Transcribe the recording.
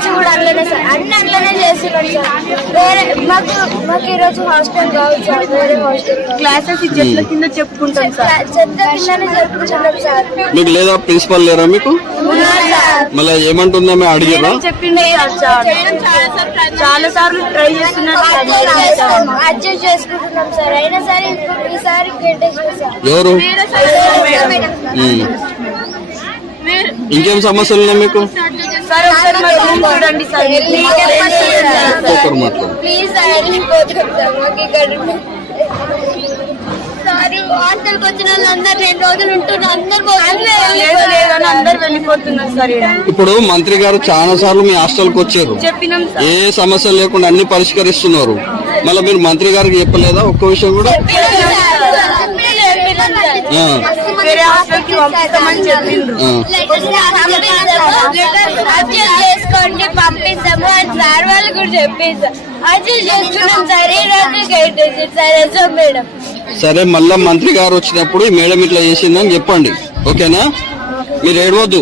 నుంచి కూడా అట్లనే సార్, అన్ని అట్లనే చేస్తున్నాం సార్. వేరే మాకు ఈ రోజు హాస్టల్ కావచ్చు సార్, వేరే హాస్టల్ క్లాసెస్ చెట్ల కింద చెప్పుకుంటాం సార్, చెత్త కిందనే జరుపుకుంటున్నాం సార్. మీకు లేదా ప్రిన్సిపల్ లేరా మీకు? మళ్ళీ ఏమంటుందా మేము అడిగారా? చెప్పింది చాలా సార్లు ట్రై చేస్తున్నాం, అడ్జస్ట్ చేసుకుంటున్నాం సార్. అయినా సరే ఈసారి గెట్టేసాం సార్. ఎవరు? ఇంకేం సమస్యలు ఉన్నాయి మీకు? సార్ ఒకసారి మా రూమ్ చూడండి సార్, ఒక్కొక్కరు మాట్లాడు. ప్లీజ్ సార్, వెళ్ళిపోతాం సార్. మాకు ఇక్కడ సార్ హాస్టల్కి వచ్చిన వాళ్ళందరూ 2 రోజులు ఉంటున్నారు, అందరు వెళ్ళిపోతున్నారు సార్. ఇప్పుడు మంత్రి గారు చాలా సార్లు మీ హాస్టల్ కి వచ్చారు, చెప్పినాం ఏ సమస్య లేకుండా అన్ని పరిష్కరిస్తున్నారు. మళ్ళీ మీరు మంత్రి గారికి చెప్పలేదా ఒక్క విషయం కూడా? వేరే హాస్టల్ కి పంపిస్తామని చెప్పిండ్రు. చేసుకోండి పంపిస్తాము అని సార్ వాళ్ళు కూడా చెప్పేసారు. అడ్జస్ట్ చేసుకున్నాం సార్. ఈ రోజు గెట్టేసారు సార్ ఎస్ఓ మేడం. సరే, మళ్ళా మంత్రి గారు వచ్చినప్పుడు ఈ మేడం ఇట్లా చేసిందని చెప్పండి, ఓకేనా? మీరు ఏడవద్దు.